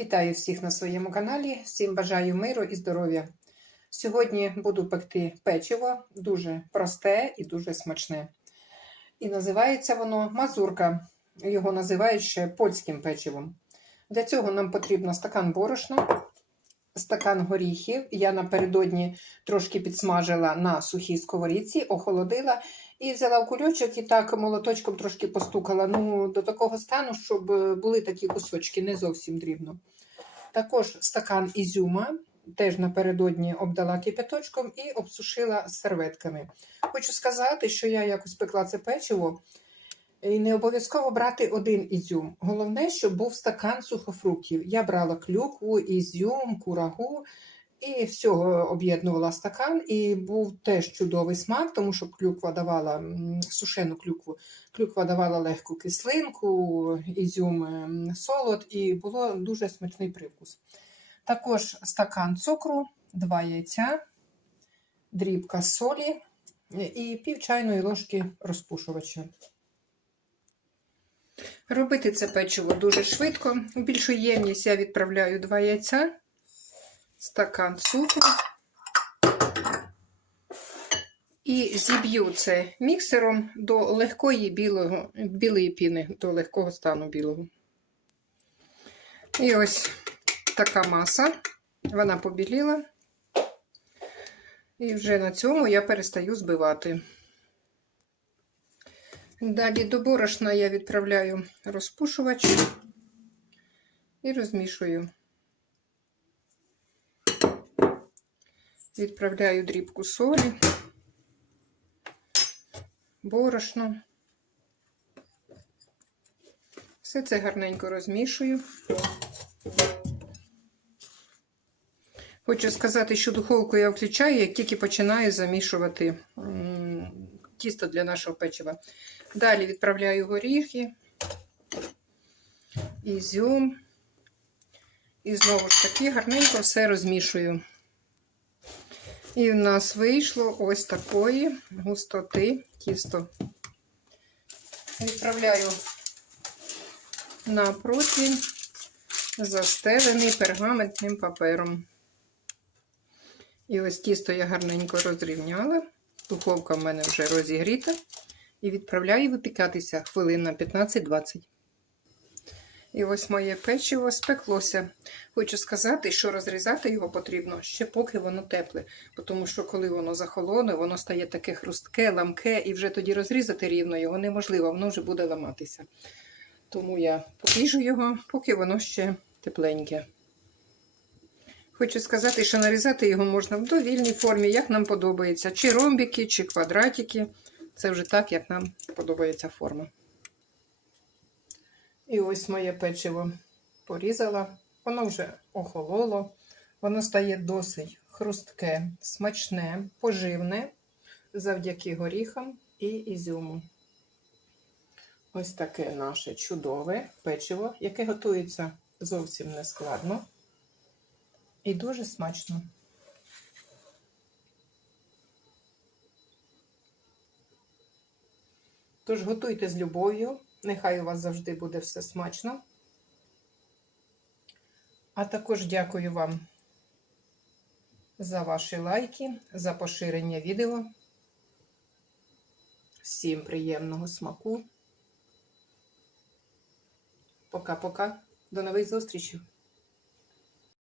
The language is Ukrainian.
Вітаю всіх на своєму каналі. Всім бажаю миру і здоров'я. Сьогодні буду пекти печиво, дуже просте і дуже смачне. І називається воно мазурка. Його називають ще польським печивом. Для цього нам потрібно стакан борошна, стакан горіхів. Я напередодні трошки підсмажила на сухій сковорідці, охолодила і взяла в кульочок і так молоточком трошки постукала. Ну, до такого стану, щоб були такі кусочки, не зовсім дрібно. Також стакан ізюма, теж напередодні обдала кипяточком і обсушила серветками. Хочу сказати, що я якось пекла це печиво. І не обов'язково брати один ізюм. Головне, щоб був стакан сухофруктів. Я брала клюкву, ізюм, курагу і всього об'єднувала стакан. І був теж чудовий смак, тому що клюква давала сушену клюкву. Клюква давала легку кислинку, ізюм солод, і було дуже смачний привкус. Також стакан цукру, два яйця, дрібка солі і пів чайної ложки розпушувача. Робити це печиво дуже швидко. У більшу ємність я відправляю 2 яйця, стакан цукру. І зіб'ю це міксером до легкої білого, білої піни, до легкого стану білого. І ось така маса, вона побіліла. І вже на цьому я перестаю збивати. Далі до борошна я відправляю розпушувач і розмішую. Відправляю дрібку солі, борошно. Все це гарненько розмішую. Хочу сказати, що духовку я включаю, як тільки починаю замішувати тісто для нашого печива. Далі відправляю горіхи, ізюм. І знову ж таки гарненько все розмішую. І в нас вийшло ось такої густоти тісто. Відправляю на противень, застелений пергаментним папером. І ось тісто я гарненько розрівняла. Духовка в мене вже розігріта. І відправляю випікатися хвилин на 15-20. І ось моє печиво спеклося. Хочу сказати, що розрізати його потрібно ще поки воно тепле. Тому що, коли воно захолоне, воно стає таке хрустке, ламке, і вже тоді розрізати рівно його неможливо, воно вже буде ламатися. Тому я поріжу його, поки воно ще тепленьке. Хочу сказати, що нарізати його можна в довільній формі, як нам подобається. Чи ромбики, чи квадратики. Це вже так, як нам подобається форма. І ось моє печиво порізала. Воно вже охололо. Воно стає досить хрустке, смачне, поживне завдяки горіхам і ізюму. Ось таке наше чудове печиво, яке готується зовсім нескладно. І дуже смачно. Тож готуйте з любов'ю, нехай у вас завжди буде все смачно. А також дякую вам за ваші лайки, за поширення відео. Всім приємного смаку. Пока-пока. До нових зустрічей!